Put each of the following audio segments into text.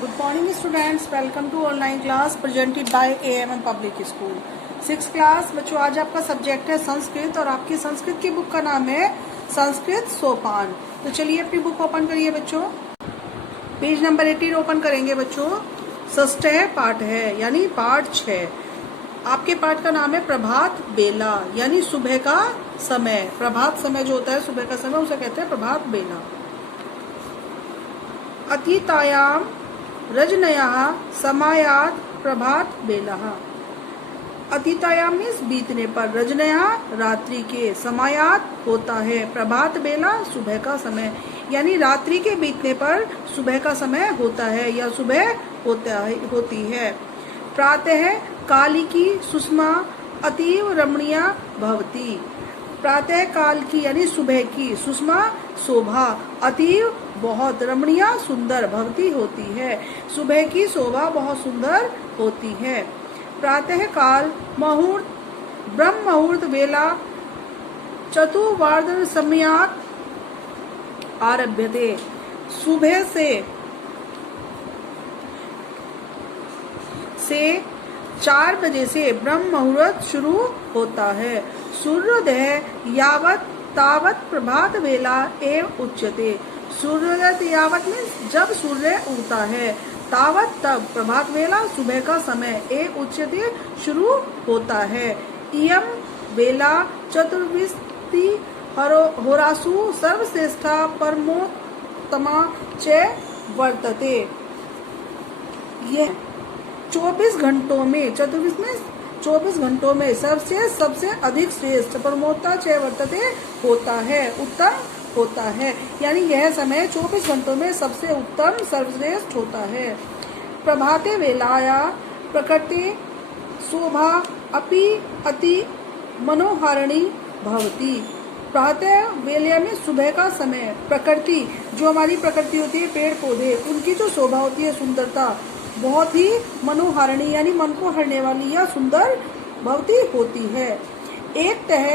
Good morning students, welcome to online class presented by AMM Public School. 6th class बच्चों, आज आपका subject है संस्कृत और आपकी संस्कृत की बुक का नाम है संस्कृत सोपान। तो चलिए अपनी बुक ओपन करिए बच्चों। पेज नंबर 18 ओपन करेंगे बच्चों। षष्ठः पाठ है यानी पाठ 6। आपके पाठ का नाम है प्रभात बेला यानी सुबह का समय। प्रभात समय जो होता है सुबह का समय उसे कहते हैं प्रभात बेला। अतीतायाम रजनयः समायात प्रभात बेलः। अतीतायाम मीन्स बीतने पर, रजनयः रात्रि के, समायात होता है, प्रभात बेला सुबह का समय यानी रात्रि के बीतने पर सुबह का समय होता है या सुबह होती है। प्रातः कालिकी सुषमा अतीव रमणीया भवती। प्रातः काल की यानी सुबह की, सुषमा शोभा, अतीव बहुत, रमणीय सुंदर, भवती होती है, सुबह की शोभा बहुत सुंदर होती है। प्रातः काल मुहूर्त ब्रह्म मुहूर्त वेला चतुर्वादन समयात आरभ्यते। सुबह से 4 बजे से ब्रह्म मुहूर्त शुरू होता है। सूर्योदय यावत तावत प्रभात वेला एव उच्यते। सूर्योदय यावत में जब सूर्य उगता है, तावत तब, प्रभात वेला सुबह का समय, एव उच्यते शुरू होता है। इयम वेला चतुर्विंशति होरासु सर्वश्रेष्ठा परमोत्तमा च वर्तते। यह 24 घंटों में, 24 घंटों में सबसे अधिक श्रेष्ठ, परमोत्ता च वर्तते होता है, उत्तम होता है यानी यह समय 24 घंटों में सबसे उत्तम सर्वश्रेष्ठ होता है। प्रभाते वेलाया प्रकृति शोभा अपि अति मनोहारिणी भवती। प्रातः वेला में सुबह का समय, प्रकृति जो हमारी प्रकृति होती है, पेड़ पौधे, उनकी जो शोभा होती है, सुंदरता बहुत ही मनोहारिणी यानी मन को हरने वाली या सुंदर भवती होती है। एक तह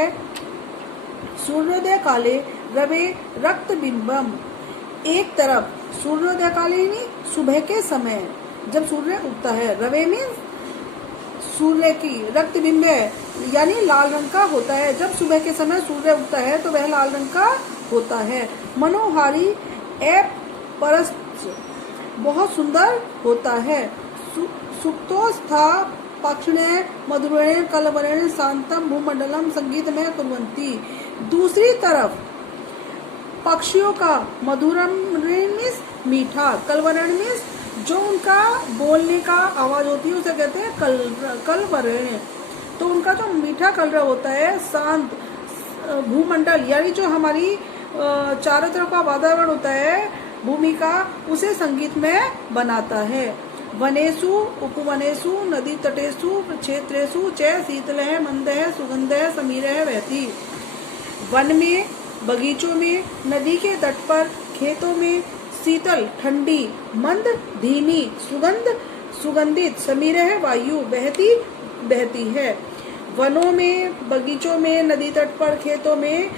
सूर्योदय काले रवे रक्त बिंबम। एक तरफ सूर्योदय काले यानी सुबह के समय जब सूर्य उगता है, रवे में सूर्य की, रक्त बिंब यानी लाल रंग का होता है। जब सुबह के समय सूर्य उगता है तो वह लाल रंग का होता है। मनोहारी एप परस बहुत सुंदर होता है। सुप्तोस्था पक्षिणे मधुरेण कलवरेण शांतम भूमंडलम संगीतमय कुर्वन्ति। दूसरी तरफ पक्षियों का मधुरम मीन्स मीठा, कलवरण मीन्स जो उनका बोलने का आवाज होती है उसे कहते हैं कलवरण। तो उनका जो मीठा कलरव होता है, शांत भूमंडल यानी जो हमारी चारों तरफ का वातावरण होता है भूमि का, उसे संगीत में बनाता है। वनेषु उपवनेषु नदी तटेषु क्षेत्रेषु च शीतलः मंदः सुगंधः समीरः वहति। वन में, बगीचों में, नदी के तट पर, खेतों में शीतल ठंडी मंद धीमी सुगंधित समीरः वायु बहती है। वनों में, बगीचों में, नदी तट पर, खेतों में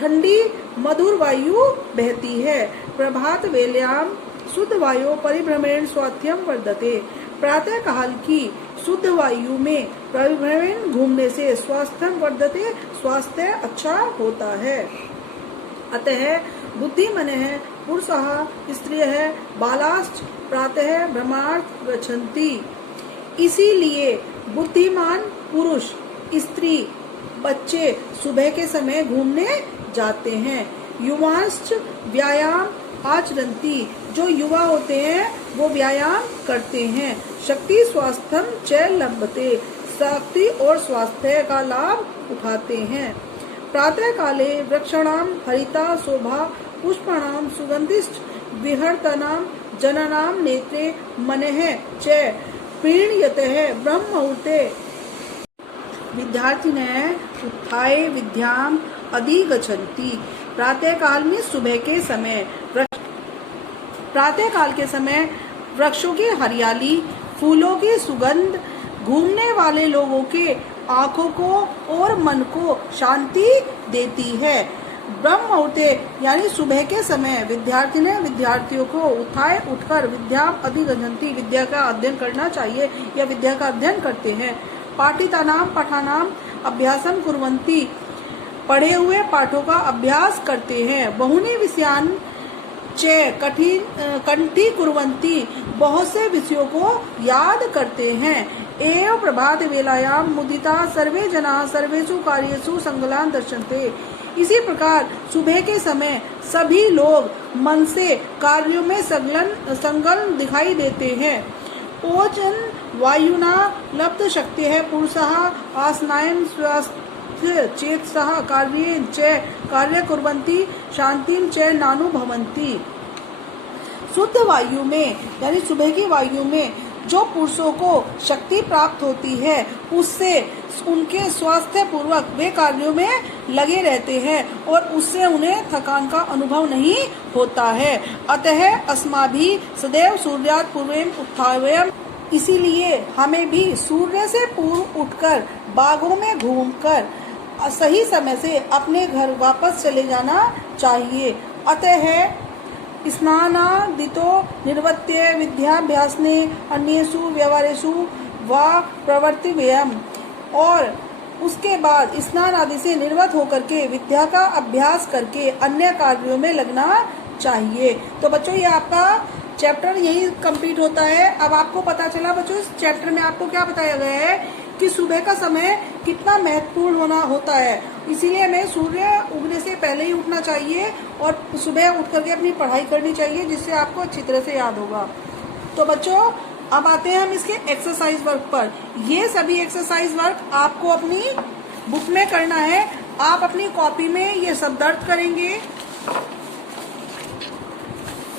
ठंडी मधुर वायु बहती है। प्रभात वेल्याम शुद्ध वायु परिभ्रमण स्वास्थ्यम वर्धते। प्रातः काल की शुद्ध वायु में परिभ्रमण घूमने से स्वास्थ्यम वर्धते, स्वास्थ्य अच्छा होता है। अतः बुद्धिमनः पुरुषः स्त्रियः बालाश्च प्रातः भ्रमणार्थ गच्छन्ति। इसीलिए बुद्धिमान पुरुष, स्त्री, बच्चे सुबह के समय घूमने जाते हैं। युवांश्च व्यायाम आचरन्ति। जो युवा होते हैं वो व्यायाम करते हैं। शक्ति स्वास्थ्यम च लभते। शक्ति और स्वास्थ्य का लाभ उठाते हैं। प्रातः काले वृक्षाणाम हरिता शोभा पुष्पाणाम सुगंधिश्च विहरतानाम जनानाम नेत्रे मनः च प्रीणयतः ब्रह्म मुहूर्ते विद्यार्थिनः उत्थाय विद्याम अधिगच्छन्ति। प्रातः काल में सुबह के समय, प्रातः काल के समय वृक्षों की हरियाली, फूलों की सुगंध घूमने वाले लोगों के आंखों को और मन को शांति देती है। ब्रह्म मुहूर्ते यानी सुबह के समय विद्यार्थियों को उठकर विद्या अधिगच्छन्ति, विद्या का अध्ययन करना चाहिए या विद्या का अध्ययन करते हैं। पाठितानां पठानां अभ्यासं कुर्वन्ति, पढ़े हुए पाठों का अभ्यास करते हैं। बहुनी विषयान् च कंठी कुर्वन्ति, बहुत से विषयों को याद करते हैं। एव प्रभात वेलायां मुदिता सर्वे जनाः सर्वेषु कार्येषु संगलान् दर्शन्ते, इसी प्रकार सुबह के समय सभी लोग मन से कार्यों में संलग्न दिखाई देते हैं। ओजन वायुना लब्ध शक्ति है पुरुषः आसनायन स्वस्थ चेतसः कार्येन च कार्य कुर्वन्ति शांतिं च नानुभवन्ति। शुद्ध वायु में यानी सुबह की वायु में जो पुरुषों को शक्ति प्राप्त होती है उससे उनके स्वास्थ्य पूर्वक वे कार्यों में लगे रहते हैं और उससे उन्हें थकान का अनुभव नहीं होता है। अतः अस्माभिः सदैव सूर्यात् पूर्वम् उत्थाय, इसीलिए हमें भी सूर्य से पूर्व उठकर बागों में घूमकर सही समय से अपने घर वापस चले जाना चाहिए। अतः स्नानादितो निर्वर्त्य विद्याभ्यासने अन्येषु व्यवहारेषु वा प्रवर्तव्यम्, और उसके बाद स्नान आदि से निर्वत होकर के विद्या का अभ्यास करके अन्य कार्यों में लगना चाहिए। तो बच्चों ये आपका चैप्टर यही कंप्लीट होता है। अब आपको पता चला बच्चों इस चैप्टर में आपको क्या बताया गया है कि सुबह का समय कितना महत्वपूर्ण होता है। इसीलिए हमें सूर्य उगने से पहले ही उठना चाहिए और सुबह उठ करके अपनी पढ़ाई करनी चाहिए, जिससे आपको अच्छी तरह से याद होगा। तो बच्चों अब आते हैं हम इसके एक्सरसाइज वर्क पर। ये सभी एक्सरसाइज वर्क आपको अपनी बुक में करना है। आप अपनी कॉपी में ये सब दर्ज करेंगे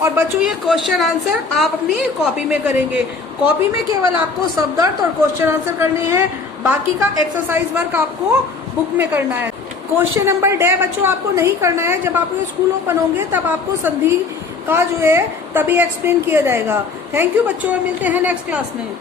और बच्चों ये क्वेश्चन आंसर आप अपनी कॉपी में करेंगे। कॉपी में केवल आपको शब्द अर्थ और क्वेश्चन आंसर करने हैं, बाकी का एक्सरसाइज वर्क आपको बुक में करना है। क्वेश्चन नंबर डे बच्चों आपको नहीं करना है, जब आपके स्कूल ओपन होंगे तब आपको संधि का जो है तभी एक्सप्लेन किया जाएगा। थैंक यू बच्चों, मिलते हैं नेक्स्ट क्लास में।